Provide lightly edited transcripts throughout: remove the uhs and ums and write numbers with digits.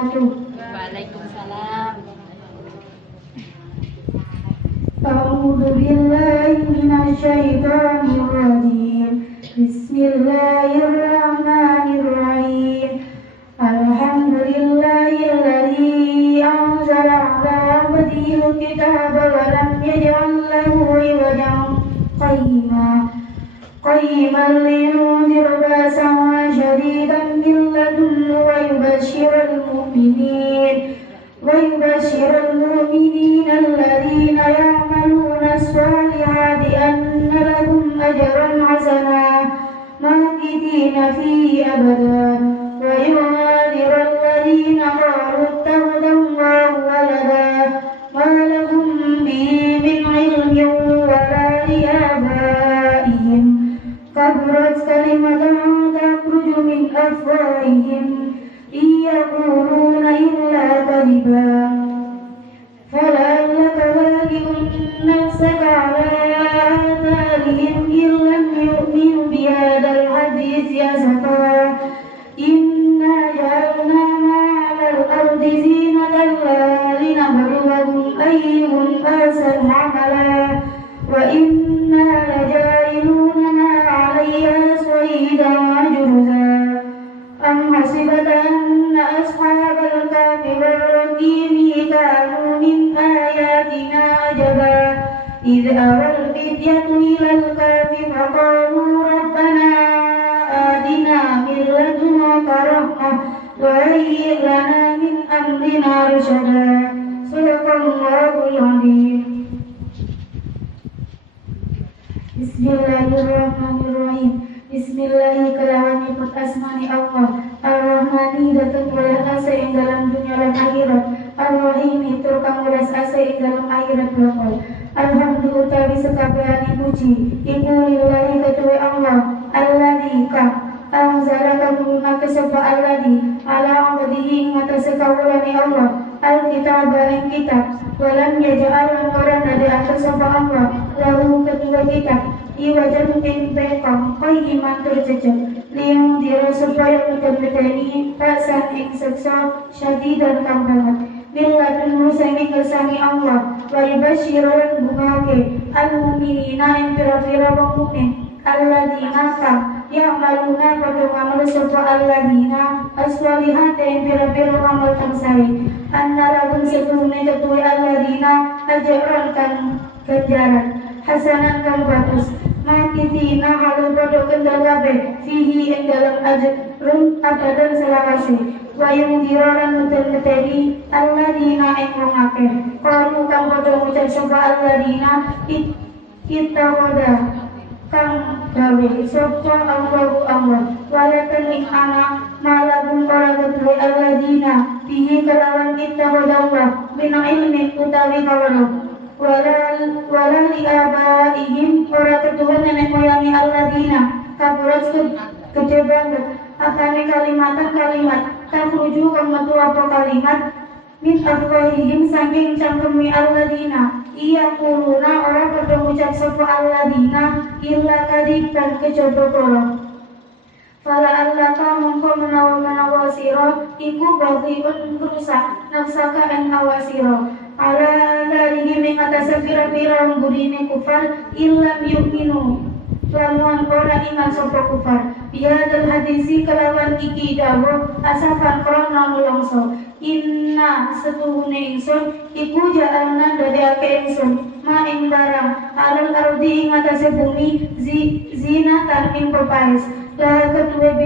wabarakatuh. Waalaikumsalam. A'udzu billahi minasyaitonir rajim. Bismillahirrahmanirrahim. Alhamdulillahilladzi anzala 'ala 'abdihil kitaba wa lam yaj'al lahu 'iwajan qayyiman liyunzira ba'san shadidan min ladunhu wa yubashshiral mu'minina alladhina ya'maluna as-salihati anna lahum ajran hasanan makithina fihi abadan wa yunzira alladhina qalu ittakhadallahu waladan ma lahum bihi min 'ilmin wa la li'abaihim kaburat kalimatan takhruju min afwahihim yaquluna illa kadhiban fala'allaka baqi'un nafsaka 'ala atharihim in lam yu'minu bihadzal hadithi asafa inna ja'alna ma 'alal ardi zinatan linabluwahum ayyuhum ahsanu 'amala wa inna laja'iluna ma 'alayha sa'idan juruza am hasibata anna ashabal kahfi wal raqimi kanu min ayatina ajaba idh awal fityatu ilal kahfi faqalu rabbana atina min ladunka rahmah wa hayyi' lana min amrina rashada. Sadaqallahul azim. Bismillahirrahmanirrahim. Bismillahi kalawan nyebut asmani Allah Ar-Rahmani datang welas asa ing dalam dunia lan akhirat Ar-Rahimi tur kang welas asa ing dalam akhirat bakal Alhamdulillah utawi sekabehane puji iku lillahi ketuwe Allah alladzi ka anzala kamuna kesapa alladzi ala abdihi ing atase kawulane Allah al-kitaba ing kitab walam yaj'al lan ora dadekake sapa Allah lahu ketuwe kitab iwajan ing bekong qayyiman tur jejeg liyung dira supaya ngeteni pasan ing seksa syadidan kang banget billadun musangi kersani Allah wa yubashshirul bumake al-mu'minina ing pira-pira wong mukmin alladzina ka ya'maluna padha ngamal sapa alladzina as-solihati ing pira-pira amal kang sae annarahum setuhune ketuwe alladzina ajran kan ganjaran hasanan kang bagus makithina halu padha kendal kabeh fihi ing dalam ajrun abadan selawase wa yungdiran muten-meteni alladzina ing wong akeh qalu kang padha ngucap sapa alladzina kita wada kang gawe sapa Allahu Allah walakan ing anak malahum ora kedue alladzina fihi kelawan kita wada Allah min ilmin utawi kawruh walal li'abaihim ora kedua nenek moyangi alladzina kaburat gede banget apane kalimat takhruju kang metu apa kalimat min afwahihim saking cangkemi alladzina iya kuluna ora padha ngucap sapa alladzina illa kadiban kejaba kala fala allaka mongko menawa sira iku baghiun rusak nafsaka ing awasira ala dari ing atase pira-pira burine kufar illam yu'minu lamun ora iman sapa kufar biadal hadisi kelawan iki dawuh asafan krana nulungso inna setuhune ingsun iku ja'alna dadekake ingsun ma ing barang alal ardi ing atase bumi zinatan ing pepaes la kedue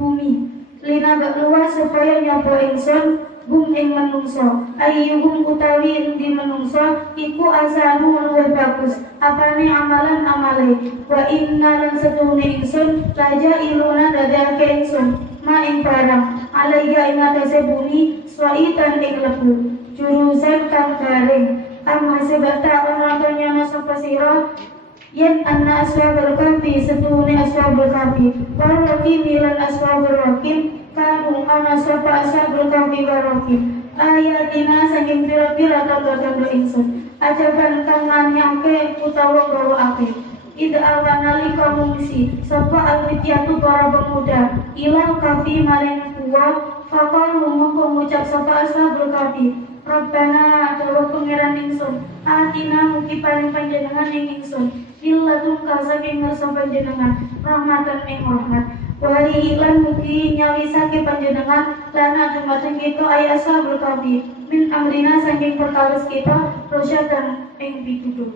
bumi lina bakluwa supaya nyoba ingsun hum ing menungso ayyuhum utawi di menungso iku asanu luwih bagus apane amalan amale wa inna lan setuhune ingsun laja iluna dadake ingsun ma ing barang alaiya ing atase bumi swaitan ing lebu jurusan kang garing amma sebata ora nyana sapa sira yen anna ashabul kahfi setuhune ashabul kahfi wa rakim lan ashabul rakim kanu ana sapa ashabul kahfi wa rakim ayatina saking pira-pira tanda-tanda ingsun ajaban kang nyangke utawa gawa apik ida awanali komungsi sapa alwityatu para pemuda ilal kahfi maring kuwa faqalu mongko ngucap sapa ashabul kahfi. Rabbana adawa pangeran ingsun, atina mugi paring panjenengan ing ingsun, illadunka saking ngarsa panjenengan, rahmatan ing rahmat. Wahai iklan mugi nyawisake panjenengan, lana dumateng kita ay ashabul kahfi, min amrina saking perkawis kita, rosyadan ing pituduh.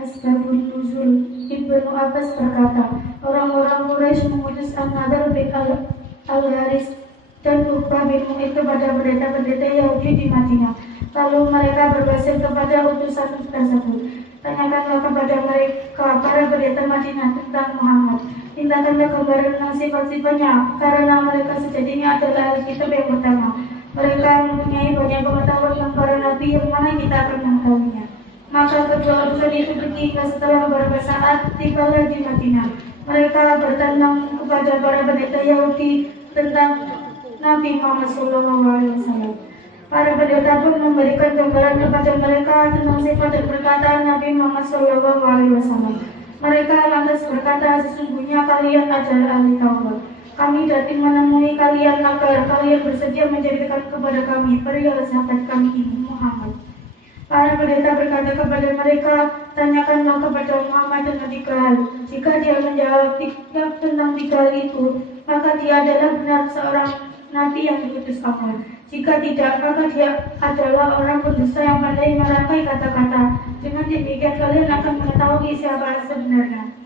Asbabun nuzul. Ibnu Abbas berkata, orang-orang Quraisy mengutus An-Nadhr bin Al-Haris dan Uqbah bin Mu'id kepada pendeta-pendeta Yahudi di Madinah. Lalu mereka berbasir kepada utusan tersebut. Tanyakanlah kepada mereka, para pendeta Madinah, tentang Muhammad. Mintakanlah kabar tentang sifat-sifatnya, karena mereka sejatinya adalah ahli kitab yang pertama. Mereka mempunyai banyak pengetahuan tentang para nabi yang mana kita akan mengetahuinya. Maka kedua utusan itu pergi setelah beberapa saat tibalah di Madinah. Mereka bertanya kepada para pendeta Yahudi tentang Nabi Muhammad SAW. Para pendeta pun memberikan gambaran kepada mereka tentang sifat dan perkataan Nabi Muhammad SAW. Mereka lantas berkata, sesungguhnya kalian adalah ahli Taurat. Kami datang menemui kalian agar kalian bersedia menjadikan kepada kami perihal sahabat kami ini, Muhammad. Para pendeta berkata kepada mereka, tanyakanlah kepada Muhammad tentang 3 hal. Jika dia menjawab tentang 3 hal itu, maka dia adalah benar seorang nabi yang diutus Allah. Jika tidak, maka dia adalah orang pendusta yang pandai merangkai kata-kata. Dengan demikian kalian akan mengetahui siapa sebenarnya.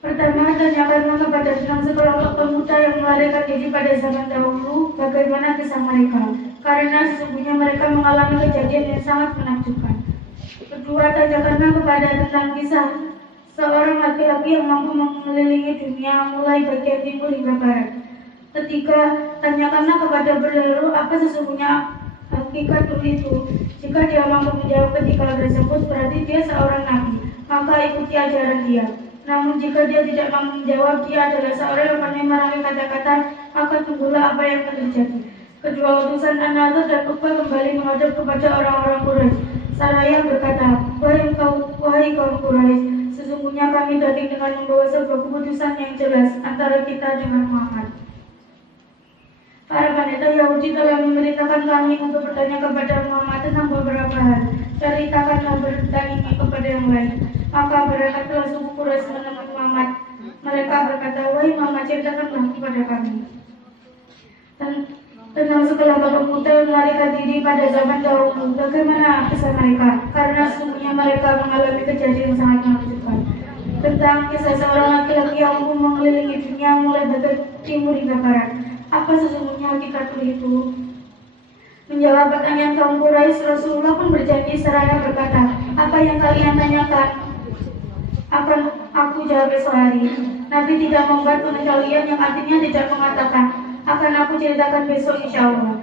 Pertama, tanyakanlah kepada tentang sekelompok pemuda yang melarikan diri pada zaman dahulu, bagaimana kisah mereka, karena sesungguhnya mereka mengalami kejadian yang sangat menakjubkan. Kedua, tanyakanlah kepada tentang kisah seorang laki-laki yang mampu mengelilingi dunia mulai bagian timur hingga barat. Ketiga, tanyakanlah kepada berlalu apa sesungguhnya hakikat itu. Jika dia mampu menjawab ketiga hal tersebut, berarti dia seorang nabi, maka ikuti ajaran dia. Namun jika dia tidak mampu menjawab, dia adalah seorang yang pandai merangkai kata-kata, maka tunggulah apa yang akan terjadi. Kedua utusan An-Nadhr dan Uqbah kembali menghadap kepada orang-orang Quraisy. Saraya berkata, wahai kaum Quraisy, sesungguhnya kami datang dengan membawa sebuah keputusan yang jelas antara kita dengan Muhammad. Para pendeta Yahudi telah memerintahkan kami untuk bertanya kepada Muhammad tentang beberapa hal. Ceritakanlah berita ini kepada yang lain. Maka berangkatlah suku Quraisy menemui Muhammad. Mereka berkata, wahai Muhammad, ceritakanlah kepada kami tentang sekelompok pemuda yang melarikan diri pada zaman dahulu. Bagaimana kisah mereka? Karena sesungguhnya mereka mengalami kejadian yang sangat menakjubkan. Tentang kisah seorang laki-laki yang mampu mengelilingi dunia mulai dari timur hingga barat. Apa sesungguhnya hakikat itu? Menjawab pertanyaan kaum Quraisy, Rasulullah pun berjanji seraya berkata, apa yang kalian tanyakan akan aku jawab esok hari. Nabi tidak membuat pengecualian yang artinya tidak mengatakan akan aku ceritakan besok insya Allah.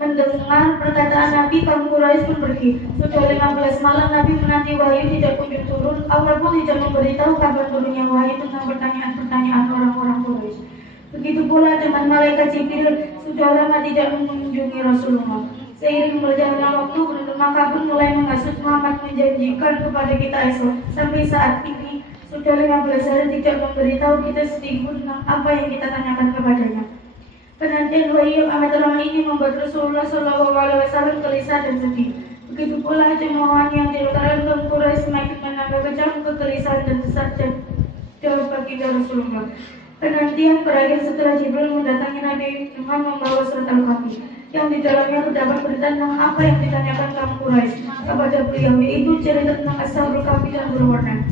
Mendengar perkataan Nabi, kaum Quraisy pun pergi. Sudah 15 malam Nabi menanti wahyu tidak kunjung turun. Allah pun tidak memberitahu kabar turunnya wahyu tentang pertanyaan-pertanyaan orang-orang Quraisy. Begitu pula dengan malaikat Jibril, sudah lama tidak mengunjungi Rasulullah. Seiring berjalannya waktu, maka pun mulai menghasut Muhammad menjanjikan kepada kita esok. Sampai saat ini sudah 15 hari tidak memberitahu kita sedikit pun tentang apa yang kita tanyakan kepadanya. Penantian wahyu yang amat lama ini membuat Rasulullah SAW gelisah dan sedih. Begitu pula cemoohan yang dilontarkan kaum Quraisy semakin menambah kejam kegelisahan dan sesak jauh baginda Rasulullah. Penantian berakhir setelah Jibril mendatangi Nabi dengan membawa surat Al-Kahfi yang di dalamnya terdapat berita tentang apa yang ditanyakan kaum Quraisy kepada beliau, yaitu cerita tentang Ashabul Kahfi dan berwarna.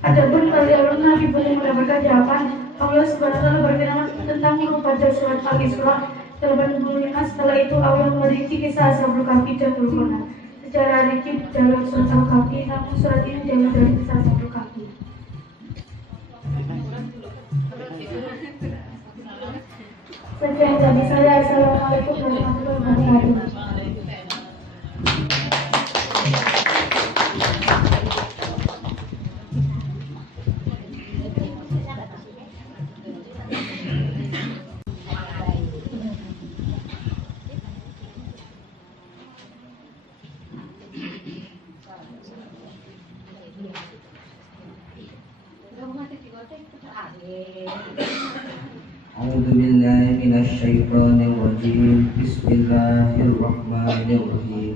Adapun kalau Nabi belum mendapatkan jawaban, Allah SWT berfirman tentang pada surat Al-Isra 85. Setelah itu Allah merinci kisah Ashabul Kahfi dan berwarna secara rinci dalam surat Al-Kahfi, namun surat ini jauh dari kisah Ashabul Kahfi. Sekian dari saya. Assalamualaikum warahmatullahi wabarakatuh. أعوذ بالله من الشيطان الرجيم بسم الله الرحمن الرحيم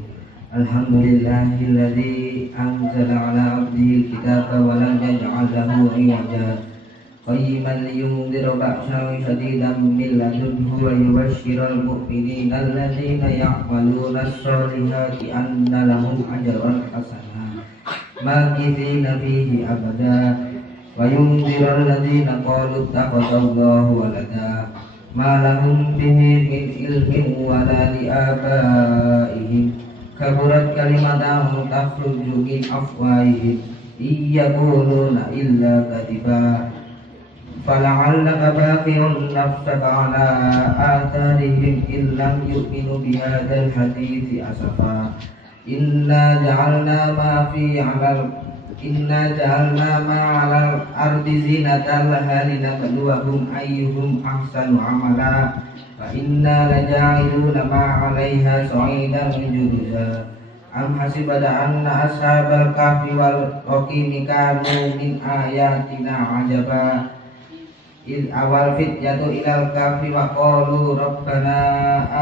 الحمد لله الذي أنزل على عبده الكتاب ولم يجعل له عوجا قيما لينذر بأسا شديدا من لدنه ويبشر المؤمنين الذين يعملون الصالحات أن لهم أجرا حسنا ماكثين فيه أبدا وينذر الذين قالوا اتخذ الله ولدا ما لهم به من علم ولا لآبائهم كبرت كلمة تخرج من أفواههم إن يقولون إلا كذبا فلعلك باقع نفسك على آثارهم إن لم يؤمنوا بهذا الحديث أسفا إنا جعلنا ما على الأرض زينة لها لنبلوهم أيهم أحسن عملا وإنا لجاعلون ما عليها صعيدا جرزا أم حسبت أن أصحاب الكهف والرقيم كانوا من آياتنا عجبا إذ أوى الفتية إلى الكهف وقالوا ربنا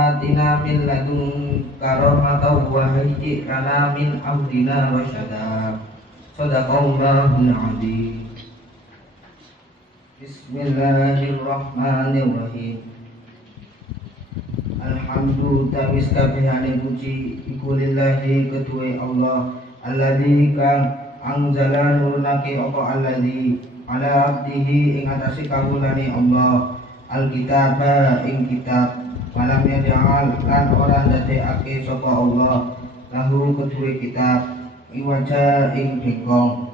آتنا من لدنك رحمة وهيئ لنا من أمرنا رشدا Sadaqallahul azim. Bismillahirrahmanirrahim. Alhamdulillah tawis kabehane puji iku lillahi kedue Allah alladzi kang anzala nurunake apa alladzi ala abdihi ing atase kawulane Allah alkitaba ing kitab malam yaj'al lan ora ndadekake sapa Allah lahu kedue kitab iwaja ing bengkong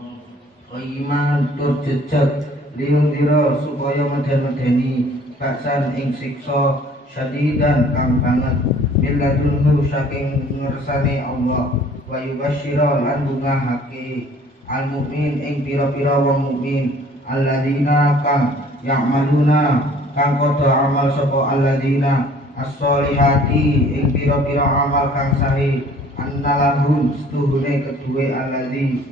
iman tur jejeg liundira supaya meden-medeni baksan ing siksa syadidan kang banget milladunhu saking ngersane Allah wa yubasyira lan bungahake al mukmin ing pira-pira wong mukmin alladzina kang ya'maluna kang padha amal sapa alladzina as-solihati ing pira-pira amal kang sahih annalahum setuhune kedue alladzi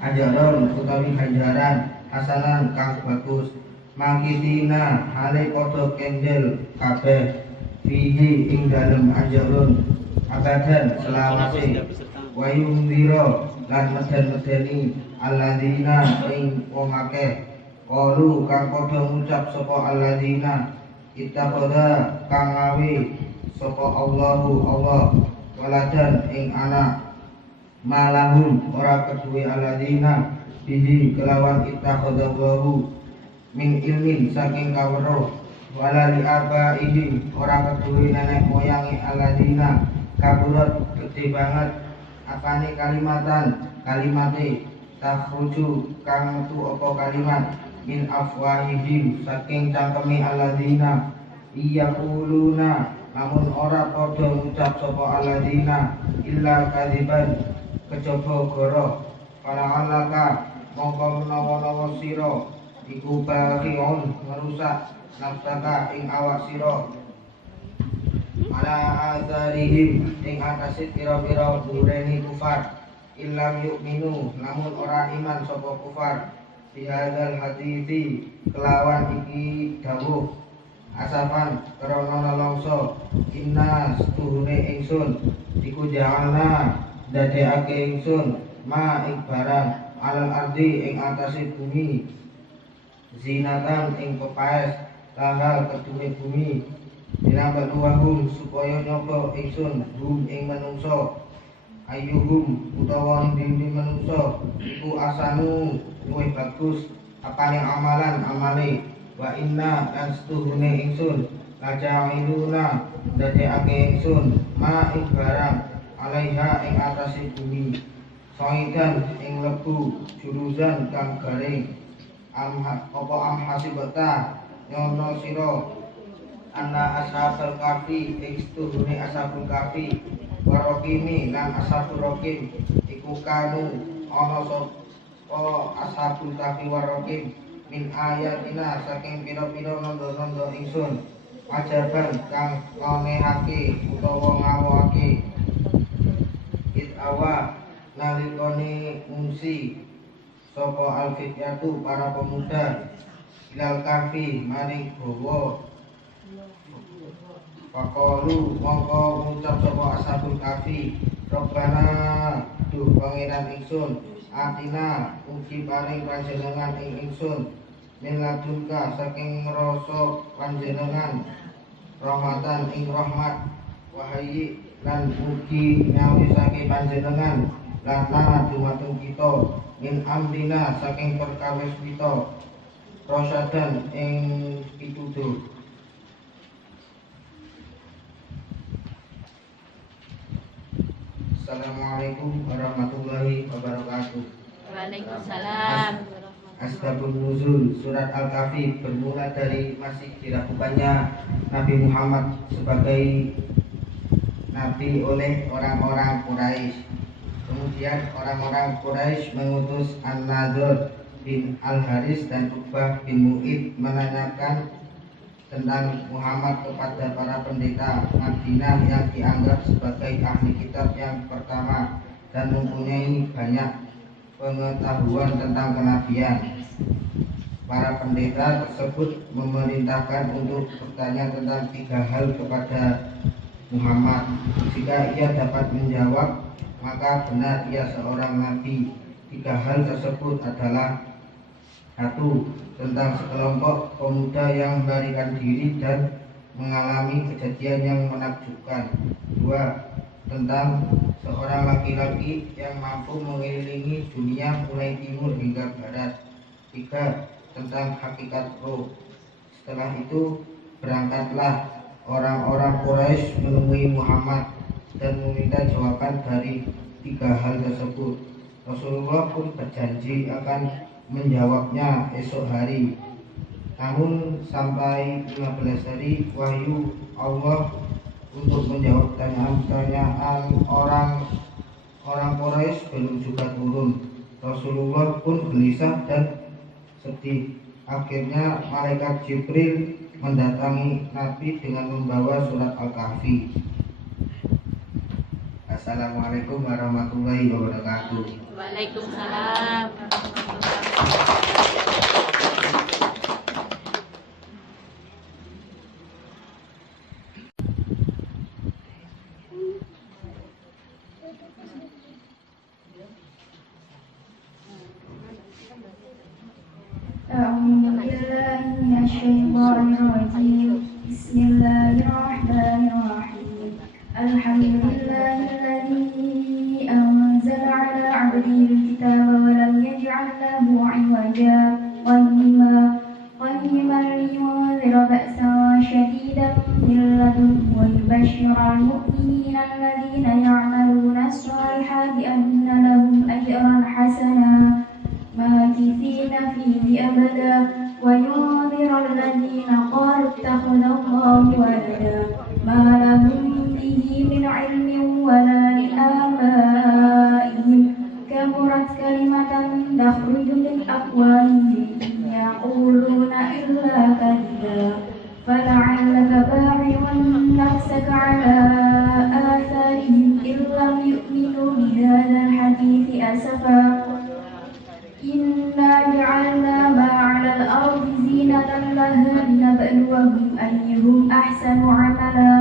ajaron utawi ganjaran hasanan kang bagus makitina hale padha kendel kabeh fihi ing dalem ajaron abadan selawase wayung biro lan meden-medeni alladzina ing wong akeh qalu kang padha ngucap sapa alladzina ittaqada kang ngawi sapa Allahu Allah waladan ing anak malahum ora kedue aladina bihi kelawan ittakhadallahu min ilmin saking kawruh wala li abaihim ora kedue nenek moyangi aladina kaburat gede banget apane kalimate takhruju kang metu apa kalimat min afwahihim saking cangkeme aladina iyaquluna namun ora padha ngucap sapa alladzina illa kadziban kejaba goro para alaka mongko menawa-nawa sira iku baqiun merusak nafsaka ing awak sira ala azarihim ing atase pira-pira bureni kufar illam yu'minu namun ora iman sapa kufar bihadzal hadithi kelawan iki dawuh asafan krana nalongso inna setuhune ingsun iku ja'alna dadekake ingsun ma ing barang alal ardi ing atase bumi zinatan ing pepaes lahal kedune bumi dinambat wahum supaya nyoba ingsun hum ing manungsa ayyuhum utawa ing manungsa iku asanu luwih bagus apane amalan amale wa inna lan setuhune ingsun laja'iluna dadekake ingsun ma ing barang alaiha ing atase bumi soidan ing lebu juruzan kang garing am hasibata nyono sira anna ashabul kafi ing setuhune ashabul kafi warokimi lan ashabul rokim iku kanu ana sapa ashabul kafi warokim min ayatina saking pira-pira nanda-nanda ingsun ajaban kang nganehake utawa ngawake it awa nalikane ngungsi sapa alfityatu para pemuda ilal kahfi maring gowo. Faqalu mongko ngucap sapa ashabul kahfi, Rabbana duh pangeran ingsun, atina ugi paring panjenengan ing ingsun, min ladunka saking ngrasa panjenengan, rahmatan ing rahmat, wahai lan ugi nyawisake panjenengan lana dumateng kita, min amrina saking perkawis kita, rasyadan ing pituduh. Assalamualaikum warahmatullahi wabarakatuh. Waalaikumsalam. Asbabun nuzul surat Al-Kahfi bermula dari masih dilakukannya Nabi Muhammad sebagai nabi oleh orang-orang Quraisy. Kemudian orang-orang Quraisy mengutus An-Nadhr bin Al-Haris dan Uqbah bin Mu'id menanyakan tentang Muhammad kepada para pendeta Madinah yang dianggap sebagai ahli kitab yang pertama dan mempunyai banyak pengetahuan tentang kenabian. Para pendeta tersebut memerintahkan untuk bertanya tentang 3 hal kepada Muhammad. Jika ia dapat menjawab, maka benar ia seorang nabi. 3 hal tersebut adalah: 1. Tentang sekelompok pemuda yang melarikan diri dan mengalami kejadian yang menakjubkan. 2. Tentang seorang laki-laki yang mampu mengelilingi dunia mulai timur hingga barat. 3. Tentang hakikat roh. Setelah itu berangkatlah orang-orang Quraisy menemui Muhammad dan meminta jawaban dari 3 hal tersebut. Rasulullah pun berjanji akan menjawabnya esok hari. Namun sampai 15 hari wahyu Allah untuk menjawab pertanyaan orang Quraisy belum juga turun. Rasulullah pun gelisah dan sedih. Akhirnya malaikat Jibril mendatangi Nabi dengan membawa surat Al-Kahfi. Assalamualaikum warahmatullahi wabarakatuh. Waalaikumsalam. أعوذ بالله من الشيطان الرجيم. بسم الله الرحمن الرحيم. الحمد لله الذي أنزل على عبده الكتاب ولم يجعل له عوجا قيما لينذر بأسا شديدا من لدنه ويبشر المؤمنين الذين يعملون الصالحات أن لهم أجرا حسنا ماكثين فيه أبدا وينذر الذين قالوا اتخذ الله ولدا ما لهم به من علم ولا لآبائهم كبرت كلمة تخرج من أفواههم يقولون إلا كذبا فلعلك باعظ نفسك على آثارهم إن لم يؤمنوا بهذا الحديث أسفا إنا جعلنا ما على الأرض زينة لها لنبلوهم أيهم أحسن عملا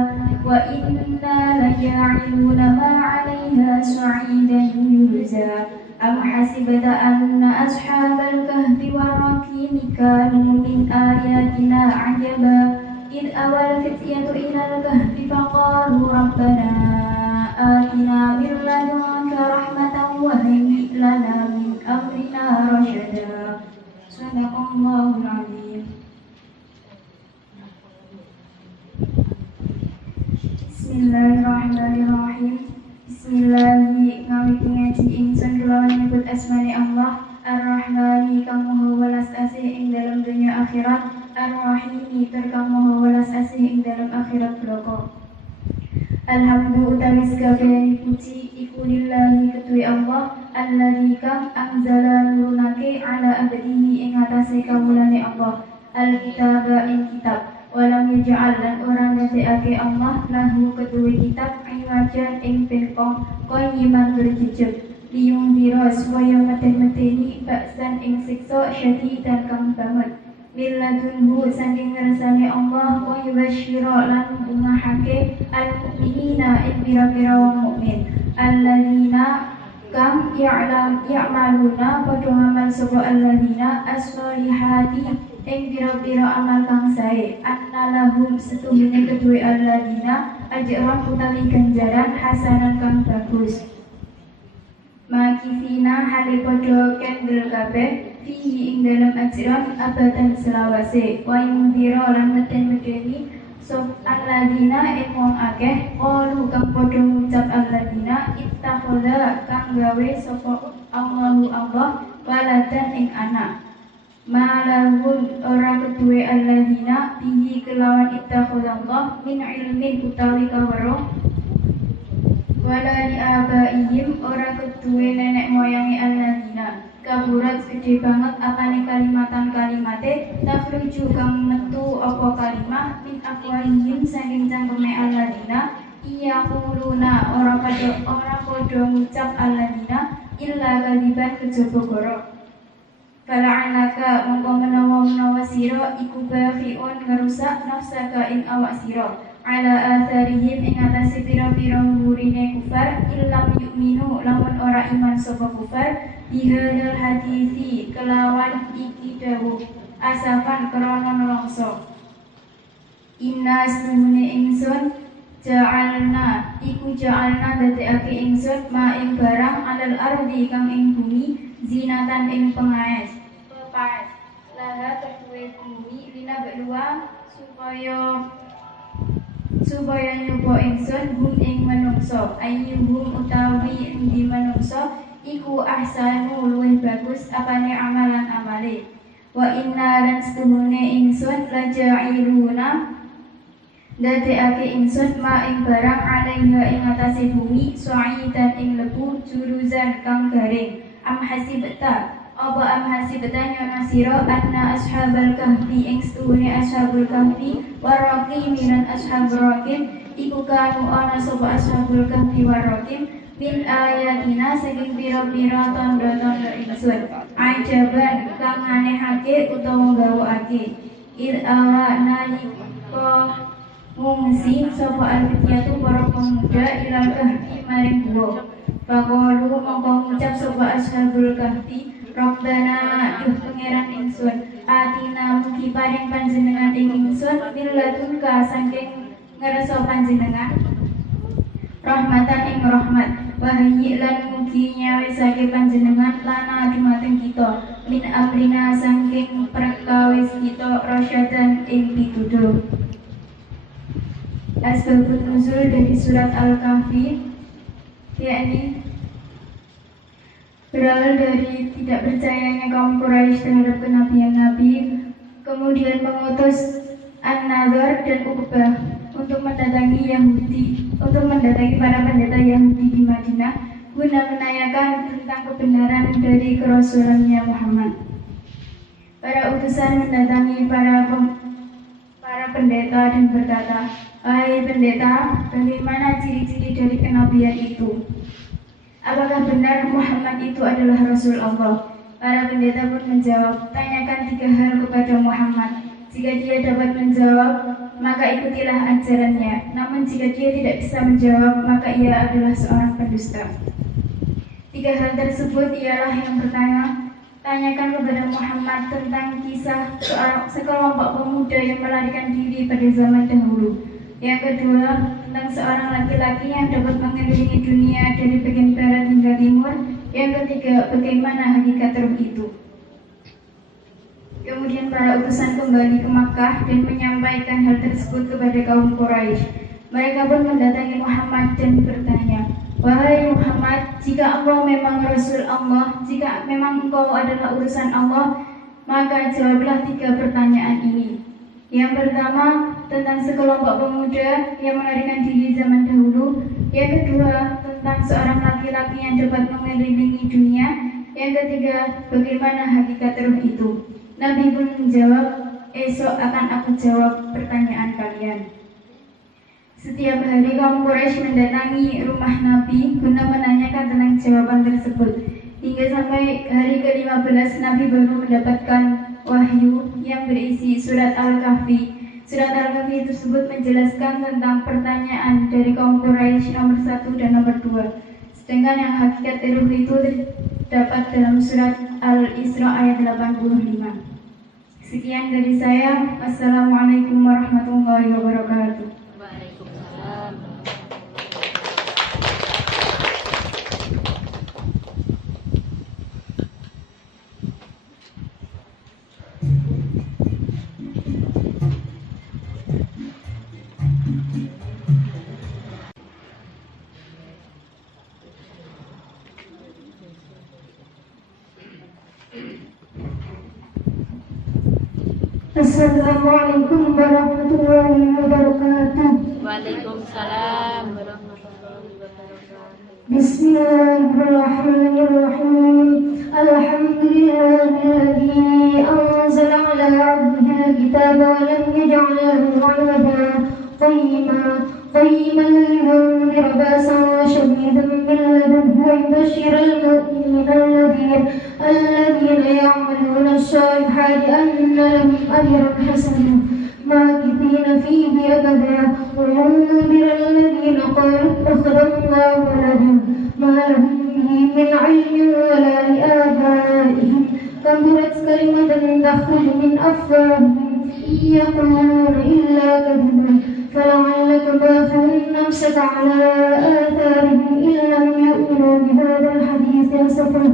وإنا لجاعلون ما عليها صعيدا جرزا أم حسبت أن أصحاب الكهف والرقيم كانوا من آياتنا عجبا إذ أوى الفتية إلى الكهف فقالوا ربنا آتنا من لدنك رحمة وهيئ لنا من أمرنا رشدا. صدق الله العظيم. Bismillahirrahmanirrahim. Bismillahi ngawiti ngaji ingsun kelawan nyebut asmani Allah Ar-Rahmani kang maha welas asih ing dalam dunia akhirat, Ar-Rahimi tur kang maha welas asih ing dalam akhirat bloko. Alhamdulillah utawi sakabehane puji iku lillahi ketuwi Allah alladzi kang anzala nurunake ala abdihi ing atase kawulane Allah al-kitaba ing kitab walam yaj'al lan ora ndadekake Allah lahu ketuwi kitab iwajan ing pengkong qayyiman berjejeg liyung dira supaya medeni baksan ing siksa syadidan kang banget Milladunhu saking ngersane Allah wa yubashshira lan ngahake al-mu'minina ing pira-pira wong mukmin alladzina kang ya'maluna padha ngamal sapa alladzina as-solihati ing pira-pira amal kang sae annalahum setuhune kedue alladzina ajran utawi ganjaran hasanan kang bagus makisina hale padha kendel kabeh fihi ing dalam ajran abadan selawase wa yundira lan meden-medeni sop alladzina ing wong akeh qalu kang padha ngucap alladzina ittakhadha kang gawe sapa Allahu Allah waladan ing anak malahun ora kedue alladzina bihi kelawan ittakhadallah min ilmin utawi kawruh wala li abaihim ora kedue nenek moyangi alladzina kaburat gede banget apane kalimate takhruju kang metu apa kalimah min afwahihim saking cangkeme alladzina iya kuluna ora padha ngucap alladzina illa kadiban kejaba goro fala'anaka mongko menawa sira iku bafiun ngerusak nafsaka ing awak sira ala atharihim ing atase pira-pira murine kufar illam yu'minu lamun ora iman sapa kufar bihadal hadisi kelawan iki dawuh asafan krana nelongso inna sunne ingsun ja'alna dadekake ingsun ma ing barang alal ardi kang ing bumi zinatan ing pengaes laha kedue bumi lina bedua supaya nyoba ingsun hum ing manungsa ayyuhum utawi endi manungsa iku ahsanu luwih bagus apane amalan amale wa inna lan setuhune ingsun laja'iluna dadekake ingsun ma ing barang alaiha ing atase bumi su'idan ing lebu juruzan kang garing am hasibta nyono sira anna ashabal kahfi ing setuhune ashabul kahfi waraqim minan ashabur raqim iku kanu ana sapa ashabul kahfi waraqim min ayatina saking pira-pira tanda-tanda ingsun ajaban kang anehake utawa gawokake il awa nalika ngungsi sapa al-fityatu para pemuda ilal kahfi maring guwa faqalu mongko ngucap sapa ashabul kahfi Rabbana duh pangeran ingsun atina mugi paring panjenengan ing ingsun milladunka saking ngerasa panjenengan rahmatan ing rahmat wahyi lan mugi nyawisake panjenengan lana dumateng kita min amrina saking perkawis kita rasyadan ing pituduh. Asbabun nuzul dari surat Al-Kahfi yakni berawal dari tidak percayanya kaum Quraisy terhadap kenabian Nabi, kemudian mengutus An-Nadhr dan Uqbah untuk mendatangi para pendeta Yahudi di Madinah guna menanyakan tentang kebenaran dari kerasulannya Muhammad. Para utusan mendatangi para pendeta dan berkata, "Hai pendeta, bagaimana ciri-ciri dari kenabian itu? Apakah benar Muhammad itu adalah Rasul Allah?" Para pendeta pun menjawab, "Tanyakan 3 hal kepada Muhammad. Jika dia dapat menjawab, maka ikutilah ajarannya. Namun jika dia tidak bisa menjawab, maka ia adalah seorang pendusta." 3 hal tersebut ialah yang pertama, tanyakan kepada Muhammad tentang kisah sekelompok pemuda yang melarikan diri pada zaman dahulu. Yang kedua, tentang seorang laki-laki yang dapat mengelilingi dunia dari bagian barat hingga timur. Yang ketiga, bagaimana hakikat roh itu. Kemudian para utusan kembali ke Makkah dan menyampaikan hal tersebut kepada kaum Quraisy. Mereka pun mendatangi Muhammad dan bertanya, "Wahai Muhammad, jika engkau memang Rasul Allah, jika memang engkau adalah utusan Allah, maka jawablah 3 pertanyaan ini." Yang pertama, tentang sekelompok pemuda yang melarikan diri zaman dahulu. Yang kedua, tentang seorang laki-laki yang dapat mengelilingi dunia. Yang ketiga, bagaimana hakikat roh itu. Nabi pun menjawab, "Esok akan aku jawab pertanyaan kalian." Setiap hari kaum Quraisy mendatangi rumah Nabi guna menanyakan tentang jawaban tersebut. Hingga sampai hari ke-15 Nabi baru mendapatkan Wahyu yang berisi surat Al-Kahfi. Surat Al-Kahfi tersebut menjelaskan tentang pertanyaan dari kaum Quraisy nomor 1 dan nomor 2. Sedangkan yang hakikat ruh itu terdapat dalam surat Al-Isra ayat 85. Sekian dari saya. Wassalamualaikum warahmatullahi wabarakatuh. Waalaikumsalam. Assalamualaikum warahmatullahi wabarakatuh. Waalaikumsalam warahmatullahi wabarakatuh. Bismillahirrahmanirrahim. Alhamdulillahilladzi anzala ala 'abdihi al-kitaba wa lam yaj'al lahu 'iwaja qayyiman liyunzira ba'san shadidan min ladunhu wa yubashshira al-mu'minina الذين يعملون الصالحات أن لهم أجرا حسنا ماكثين فيه أبدا وينذر الذين قالوا اتخذ الله ولدا ما لهم به من علم ولا لآبائهم كبرت كلمة تخرج من أفواههم إن يقولون إلا كذبا فلعلك باخع نفسك على آثارهم إن لم يؤمنوا بهذا الحديث أسفا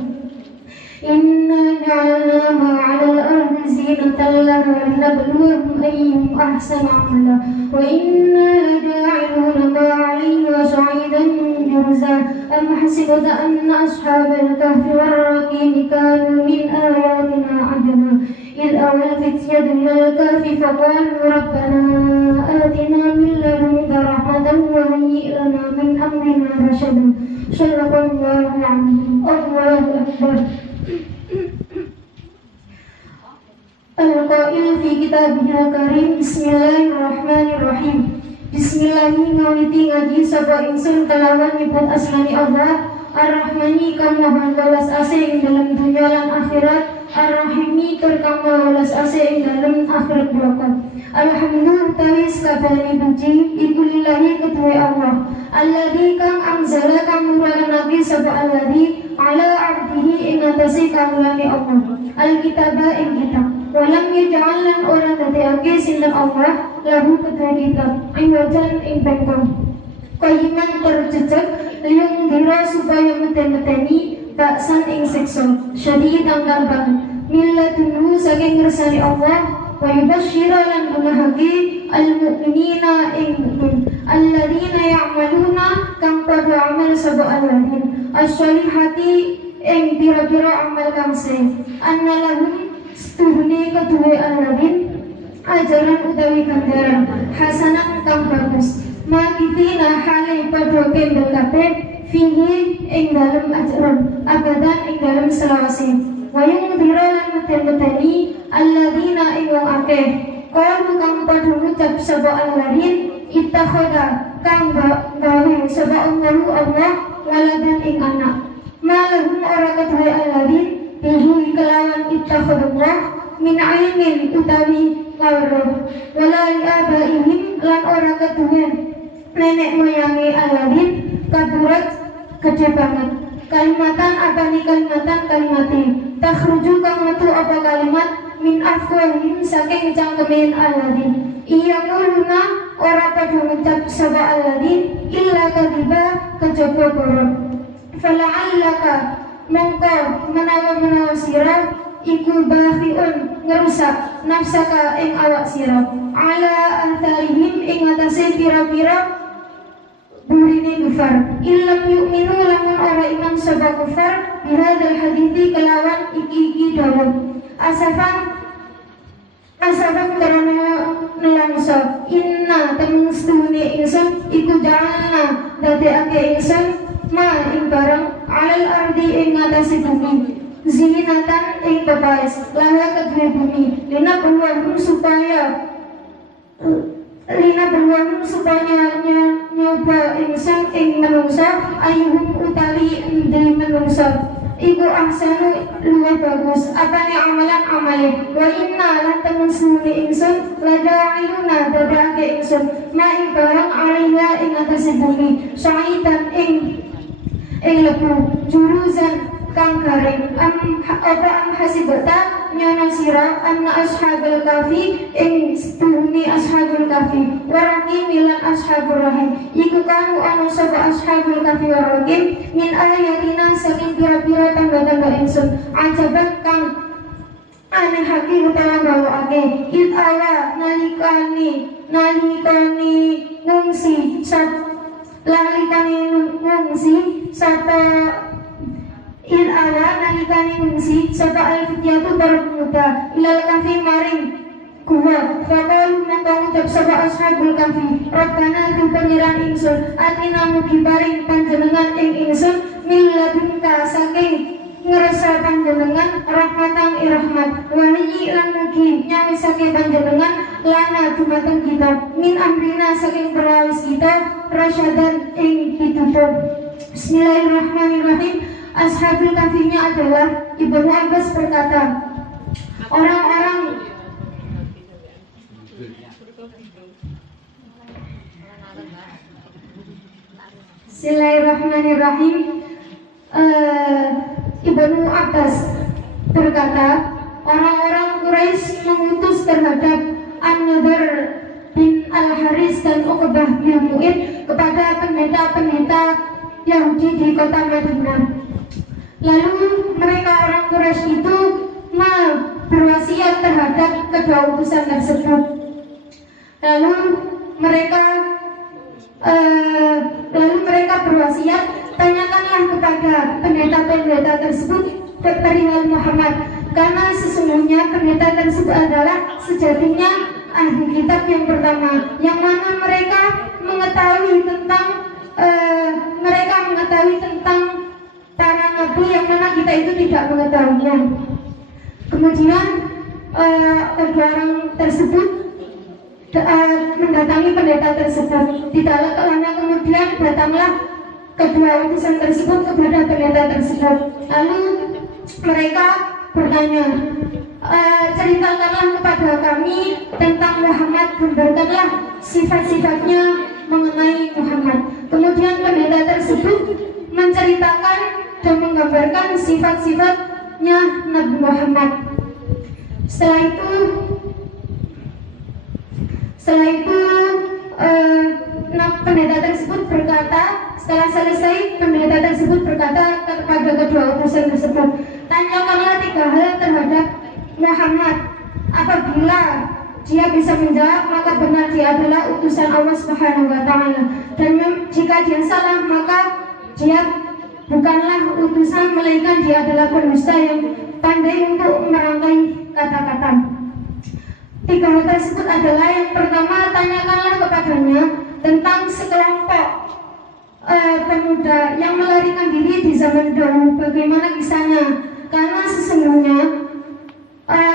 إنا جعلناها على الأرض زينة لها لنبلوهم أيهم أحسن عملا وإنا لجاعلون ما عليها صعيدا جرزا أم حسبت أن أصحاب الكهف والرقيم كانوا من آياتنا عجبا إذ أوى الفتية إلى الكهف فقالوا ربنا آتنا من لدنك رحمة وهيئ لنا من أمرنا رشدا صدق الله العظيم. الله أكبر. Al-Qail fi kitabihil karim. Bismillahirrahmanirrahim. Bismillahirrahmanirrahim. Ngaji sapa ingsun kelawan nyebut asmani Allah Ar-Rahmani kang maha welas ase ing dalam dunya lan akhirat, Ar-Rahimi tur kang maha welas ase ing dalam akhirat bloko. Alhamdulillah tawis kabehane puji iku lillahi kedue Allah. Alladzi kang anzala kang nurana nabi sapa alladzi ala abdihi ing atase kawulane Allah. Al-kitaba ing kitab. Walam yaj'al lan ora dadekake sinten Allah lahu kedue kitab iwajan ing bengkong. Qayyiman terjejak liyung dira supaya meten-meteni baksan ing siksa syadidan kang banget milladunhu saking ngersani Allah wa yubashshira lan ngahagi al-mu'minina ing mu'min alladzina ya'maluna kang padha amal sapa alladzin as-solihati ing pira-pira amal kang sing anna lahum setuhune kedue alladzin ajaran utawi ganjaran hasanah kang bagus makitina hale padha kendel kabeh fihi ing dalem ajaran abadan ing dalem selawase wayung dira lan meten-meteni alladzina ing wong akeh qalu kang padha ngucap sapa alladzin ittakhadha kang gawe sapa Allah waladan ing anak malahum ora kedue alladzin bihi kelawan ittakhadullah min ilmin utawi kawruh wala li abaihim lan ora kedue nenek moyangi alladzin kadurat gede banget kalimatan apa nih kalimati takhruju kang metu apa kalimat min afwahim saking cangkemin alladzin iya nguluna ora padha ngucap sapa alladzin illa kadiba kejaba borok fala'allaka mongko menawa sira iku bafiun ngerusak nafsaka ing awak sira ala atharihim ing atase pira-pira burine kufar illam yu'minu lamun ora iman sapa kufar bihadal hadithi kelawan iki dawuh asafan karena nelangsa inna temustune ingsun iku ja'alna dadekake ingsun ma ing barang alal ardi ing ngatasi bumi zinatan ing pepaes laha kedue bumi lina berwahum supaya nyoba insan ing menungsa ayuhum utawi endi menungsa iku ahsanu luwih bagus apane amalan amale wa inna lan temen suni ingsun lada'iluna dadake ingsun ma'i barang alaiha ing atase bumi syaitan ing lebu juruzan kang garing am hasibata nyono sira anna ashabul kafi ing setuhuni ashabul kafi waraqim milan ashabur rahim iku kanu ana sapa ashabul kafi waraqim min ayatina saking pira-pira tanda-tanda ingsun ajaban kang aneh hati utawa gawake id ala nalikani ngungsi sapa il ala nalikani ngungsi sapa al-fityatu para pemuda ilal kafi maring kuwa faqalu mongko ngucap sapa ashabul kafi rabbana tu pangeran ingsun atina mugi paring panjenengan ing ingsun min ladunka saking ngerasa panjenengan rahmatan irahmat wani lan mugi nyawisake panjenengan lana dumateng kita min amrina saking perwis kita rasyadan ing hitupun. Bismillahirrahmanirrahim. Ashabul kafinya adalah Ibnu Abbas berkata, orang-orang Bismillahirrahmanirrahim. Ibnu Abbas berkata, orang-orang Quraisy mengutus terhadap An-Nadhr bin Al-Haris dan Uqbah bin Mu'id kepada pendeta-pendeta Yahudi di kota Madinah. Lalu mereka orang Quraisy itu berwasiat terhadap kedua utusan tersebut. Lalu mereka berwasiat, tanyakanlah kepada pendeta-pendeta tersebut perihal Muhammad, karena sesungguhnya pendeta tersebut adalah sejatinya ahli kitab yang pertama, yang mana mereka mengetahui tentang para nabi yang mana kita itu tidak mengetahuinya. Kemudian kedua orang tersebut mendatangi pendeta tersebut. Tidak lama kemudian datanglah kedua utusan tersebut kepada pendeta tersebut. Lalu mereka bertanya, ceritakanlah kepada kami tentang Muhammad, gambarkanlah sifat-sifatnya mengenai Muhammad. Kemudian pendeta tersebut menceritakan dan menggambarkan sifat-sifatnya Nabi Muhammad. Setelah itu pendeta tersebut berkata, setelah selesai pendeta tersebut berkata kepada kedua utusan tersebut, tanyakanlah 3 hal terhadap Muhammad. Apabila dia bisa menjawab, maka benar dia adalah utusan Allah Subhanahu wa Ta'ala. Dan jika dia salah, maka dia bukanlah utusan, melainkan dia adalah pendusta yang pandai untuk merangkai kata-kata. 3 hal tersebut adalah, yang pertama, tanyakanlah kepadanya tentang sekelompok pemuda yang melarikan diri di zaman dahulu, bagaimana kisahnya, karena sesungguhnya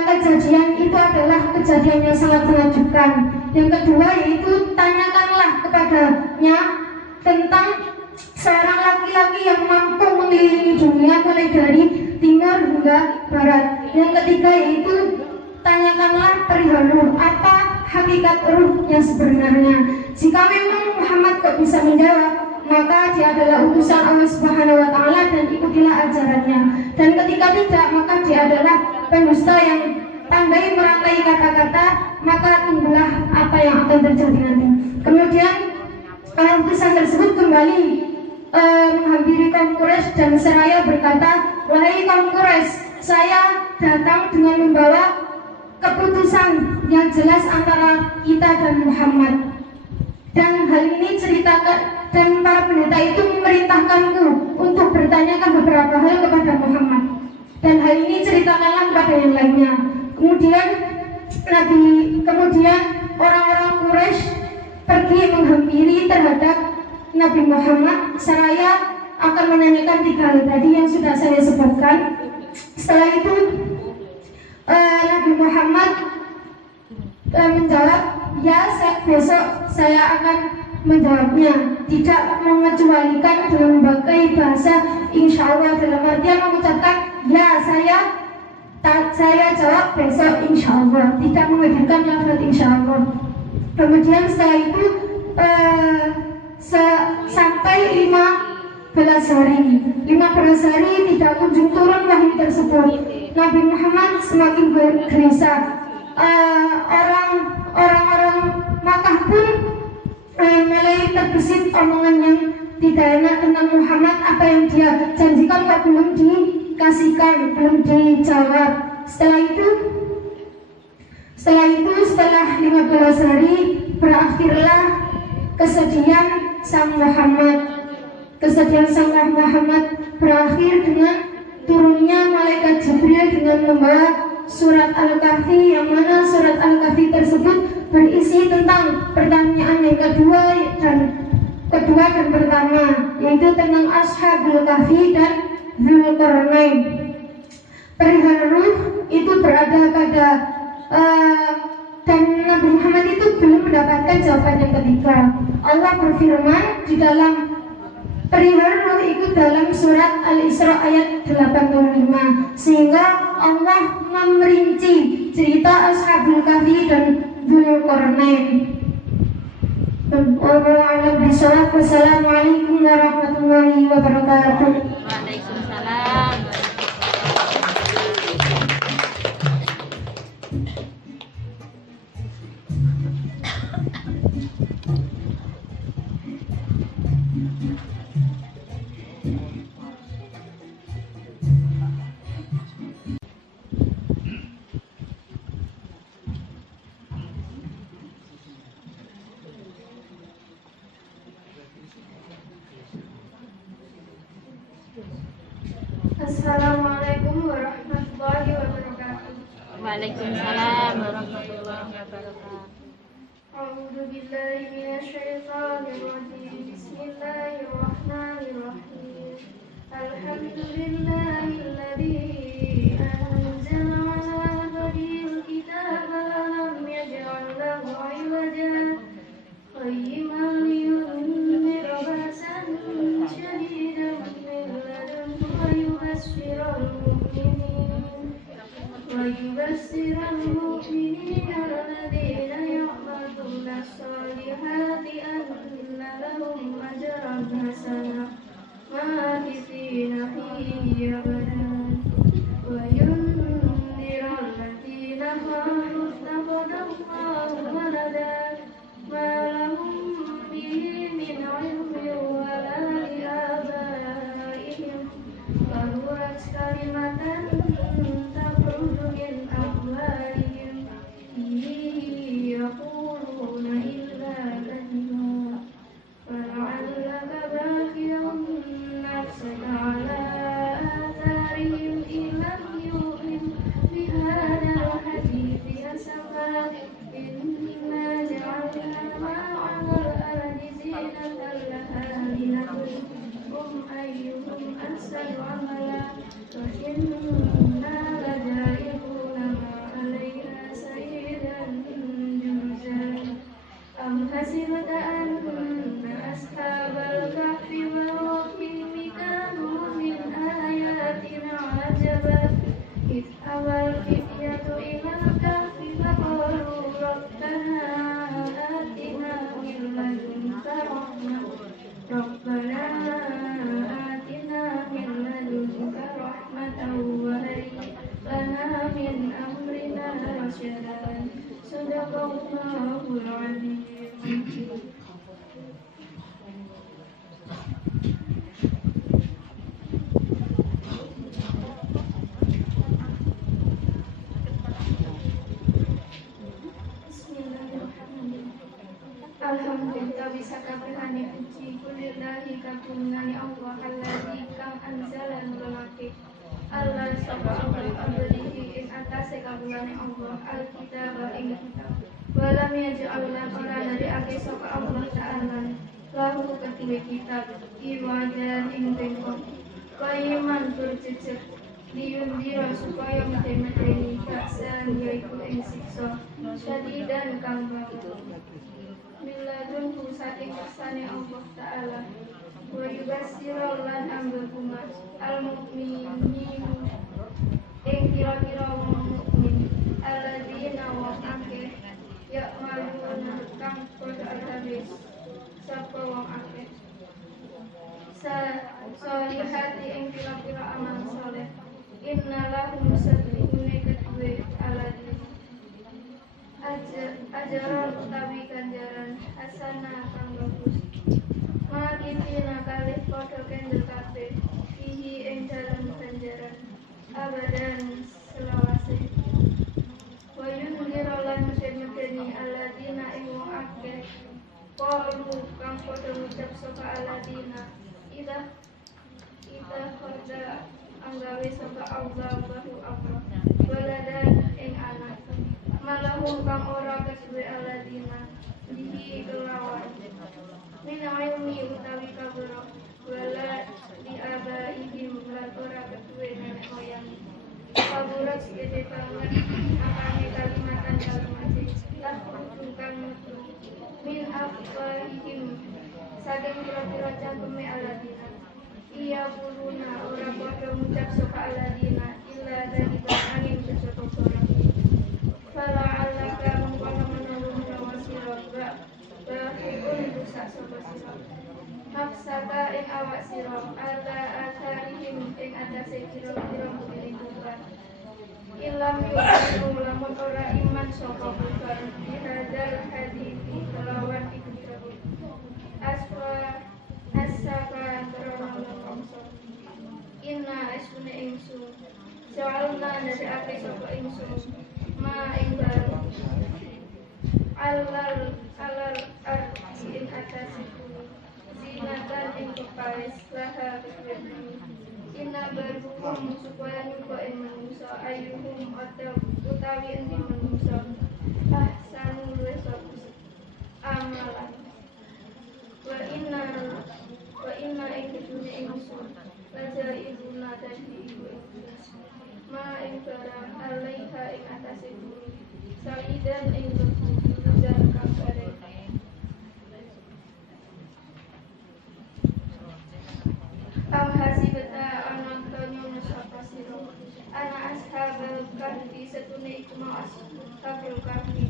kejadian itu adalah kejadian yang sangat menakjubkan. Yang kedua, yaitu tanyakanlah kepadanya tentang seorang laki-laki yang mampu mengelilingi dunia mulai dari timur hingga barat. Yang ketiga, yaitu tanyakanlah perihal ruh, apa hakikat ruh yang sebenarnya. Jika memang Muhammad kok bisa menjawab, maka dia adalah utusan Allah Subhanahu wa Ta'ala dan ikutilah ajarannya. Dan ketika tidak, maka dia adalah pendusta yang pandai merangkai kata-kata, maka tunggulah apa yang akan terjadi nanti. Kemudian utusan tersebut kembali menghampiri kaum Quraisy dan seraya berkata, wahai kaum Quraisy, saya datang dengan membawa keputusan yang jelas antara kita dan Muhammad. Dan hal ini ceritakan, dan para pendeta itu memerintahkanku untuk bertanyakan beberapa hal kepada Muhammad. Dan hal ini ceritakanlah kepada yang lainnya. Kemudian orang-orang Quraisy pergi menghampiri terhadap Nabi Muhammad seraya akan menanyakan 3 hal tadi yang sudah saya sebutkan. Setelah itu Nabi Muhammad menjawab, ya besok saya akan menjawabnya, tidak mengecualikan dalam berbagai bahasa insya Allah, dalam artian mengucapkan ya saya jawab besok insya Allah, tidak menghadirkan lafaz insya Allah. Kemudian setelah itu sampai 15 hari tidak kunjung turun wahyu tersebut. Nabi Muhammad semakin bergelisah. Orang-orang Makkah pun mulai terbesit omongan yang tidak enak tentang Muhammad, apa yang dia janjikan kok belum dikasihkan, belum dijawab. Setelah 15 hari berakhirlah kesedihan sang Muhammad berakhir dengan turunnya malaikat Jibril dengan membawa surat Al-Kahfi, yang mana surat Al-Kahfi tersebut berisi tentang pertanyaan yang kedua dan pertama, yaitu tentang Ashabul Kahfi dan Dzulqarnain. Perihal ruh itu berada pada dan Nabi Muhammad itu belum mendapatkan jawaban yang ketiga. Allah berfirman di dalam perihal ruh itu dalam surat Al-Isra ayat 85, sehingga Allah merinci cerita Ashabul Kahfi dan Dzulqarnain. Wassalamualaikum warahmatullahi wabarakatuh. Waalaikumsalam. Assalamualaikum warahmatullahi wabarakatuh. Waalaikumsalam warahmatullahi wabarakatuh. A'udzu billahi minasyaitonir rajim. Bismillahirrahmanirrahim. Alhamdulillahilladzi anzala 'ala 'abdihi al-kitaba wa lam yaj'al lahu 'iwaja qayyiman liyunzira ba'san shadidan min ladunhu wa yubashshira al-mu'minina alladhina ya'maluna as-salihati anna lahum ajran hasanan makithina fihi abadan wa yunzira alladhina qalu ittakhadha Allahu waladan ma lahum bihi min 'ilmin wa la li-abaihim kaburat kalimatan takhruju min afwahihim yaquluna illa kadhiba fala'allaka bakhirun nafsaka 'ala atharihim in lam yu'minu bihadzal hadithi asafa inna ja'alna ma 'alal ardi zinatan laha linabluwahum ayyuhum ahsanu 'amala wa inna laja'iluna ma 'alayha sayyidan jurza am hasibta anna ashabal kahfi wal rahimi kanu min ayatina 'ajaba id awal fityatu ilal kahfi faqalu rabbana atina min ladunka rahmah rabbana atina min ladunka rahmatan wa hayyi lana min amrina rashadan. Sadaqallahul azim. Bismillahirrahmanirrahim. Alhamdulillah bisa kabehane puji kulillahi kagungane Allah alladzi kang anzala nurulake Allah sapa Allah abdihi ing atase kagungane Allah alkitab ing kitab walam yaj'al ora dari ake sapa Allah ta'ala lahu kedue kitab iwajan ing tempo Qayyiman tur cecek diyundira supaya medeni baksan yaitu iku ing siksa syadidan kang banget miladunku saking kersane Allah Ta'ala wa yubasiro lan anggekumah al-mu'minin ing kira-kira wong mukmin alladzina wong akeh ya maluna kang padha alhabis sapa wong akeh solihati ing kira-kira amal soleh innalahum sadriune kedue alladzina ajaran utawi ganjaran hasanah kang bagus makitina kalih padha kendel kabeh fihi ing dalem ganjaran abadan selawase wa yunziru lan medeni alladzina ing wong akeh qalu kang padha ngucap sapa alladzina ida khada anggawe sapa Allah waladan ing anak malahum kang ora kedue alladzina bihi kelawan min ilmi utawi kaburo wala di abaihim lan ora kedue nenek moyang kaburat segede banget makane kalimatan lah bukan mutu min afwahihim saking kira-kira cangkeme alladzina iya buruna ora padha ngucap sapa alladzina illa dari angin kejaba barang fala alaka mengkono menurun nawasira bahipun rusak sapa sira nafsaka ing awak sira ala atharihim ing atase kira-kira mukmin bukan ilam yusinu lamun ora iman sapa bukan bihadal hadithi kelawan iku tersebut asaka terono kongso inna asune ingsun soalna dari ake sapa ingsun ma ing baru alal arti ing atase zinatan ing kepais laha kedua inna baruhum supaya nyuko ing manusa ayuhum utawi endi manusa ahsanu luwih bagus amalan wa inna ing kedune ingsun laja ibuna dadi iku ma ing barang alaiha ing atase bumi saidan ing dan kabare am hasibata anak tanyo sapa sira ana ashabul kahfi setune iku mau ashabul kahfi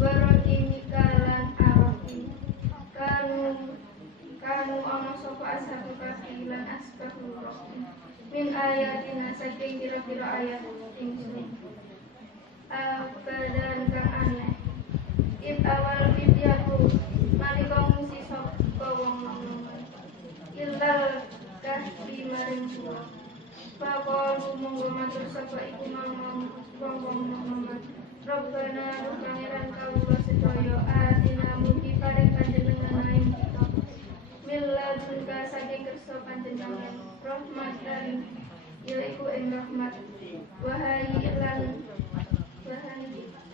warati mikalan arafi kanu ana sapa ashabul kahfi lan ashabul rahim min ayatina saking kira-kira ayat ingsun abadan kang aneh it awal bidyatu nalika musi sapa wong ilal kahfi maring suwa Pakolu monggo matur sapa iku mamang wong Muhammad Rabbana pangeran kawula sedaya atina mugi paring panjenengan ing kita milladunka saking kersa panjenengan rahmatan yaiku ing rahmat wahai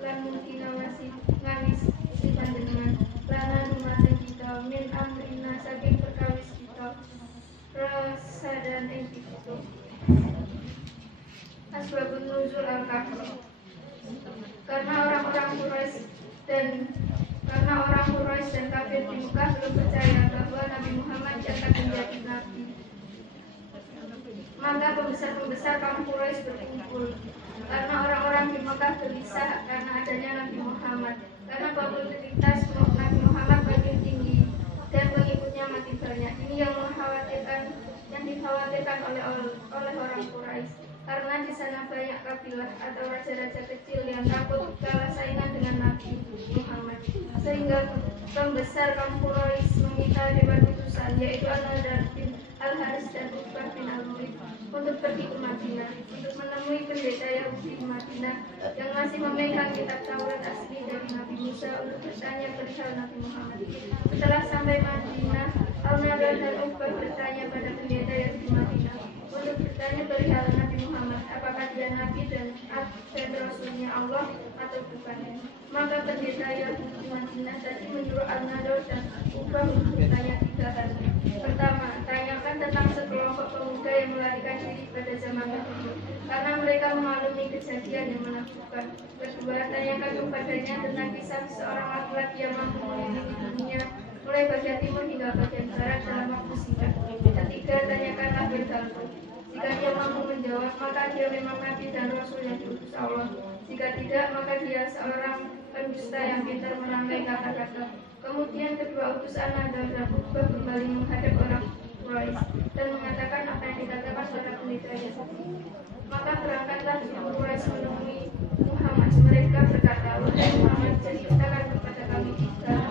lan kinawasi ngawis si panjenengan lanan maring kita min amrina saking perkawis kita rasa dan ing kita asbabun nuzul al-kahfi karena orang-orang Quraisy dan kafir di Mekah belum percaya bahwa Nabi Muhammad akan menjadi nabi. Maka pembesar-pembesar kaum Quraisy berkumpul karena orang-orang di Mekah gelisah karena adanya Nabi Muhammad, karena popularitas Nabi Muhammad makin tinggi dan pengikutnya makin banyak. Ini yang dikhawatirkan oleh orang Quraisy. Karena di sana banyak kabilah atau raja-raja kecil yang takut kalah saingan dengan Nabi Muhammad, sehingga pembesar kaum Quraisy meminta dewan utusan yaitu An-Nadar bin Al-Haris dan Uqbah bin Al-Mu'id untuk pergi ke Madinah untuk menemui pendeta Yahudi di Madinah yang masih memegang kitab Taurat asli dari Nabi Musa untuk bertanya perihal Nabi Muhammad. Setelah sampai Madinah, Al-Nadar dan Uqbah bertanya pada pendeta Yahudi di Madinah untuk bertanya perihal Nabi Muhammad, apakah dia Nabi dan Rasulnya Allah atau bukan. Maka pendeta Yahudi di Madinah tadi menyuruh Al-Nadar dan Uqbah untuk bertanya 3 hal. Pertama, tanyakan tentang sekelompok pemuda yang melarikan diri pada zaman tersebut, karena mereka mengalami kejadian yang menakjubkan. Kedua, tanyakan kepadanya tentang kisah seorang laki-laki yang mampu mengelilingi dunia mulai bagian timur hingga bagian barat dalam waktu singkat. Ketiga, tanyakanlah bergantung. Jika dia mampu menjawab, maka dia memang nabi dan rasul yang diutus Allah. Jika tidak, maka dia seorang pendusta yang pintar merangkai kata-kata. Kemudian kedua utusan Nahdal dan Utbah kembali menghadap orang Quraisy dan mengatakan apa yang dikatakan para pendetanya. Maka berangkatlah suku Quraisy menemui Muhammad. Mereka berkata, "Wahai Muhammad, ceritakan kepada kami kisah."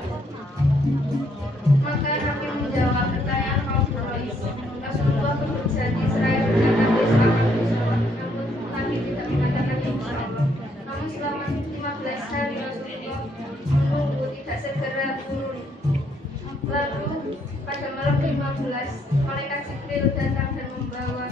Maka Nabi menjawab pertanyaan kaum Quraisy. Rasulullah pun berjanji seraya berkata besok akan bersama. Namun Nabi tidak mengatakan insya Allah. Namun selama 15 hari Rasulullah menunggu tidak segera turun. Lalu pada malam 15 malaikat Jibril datang dan membawa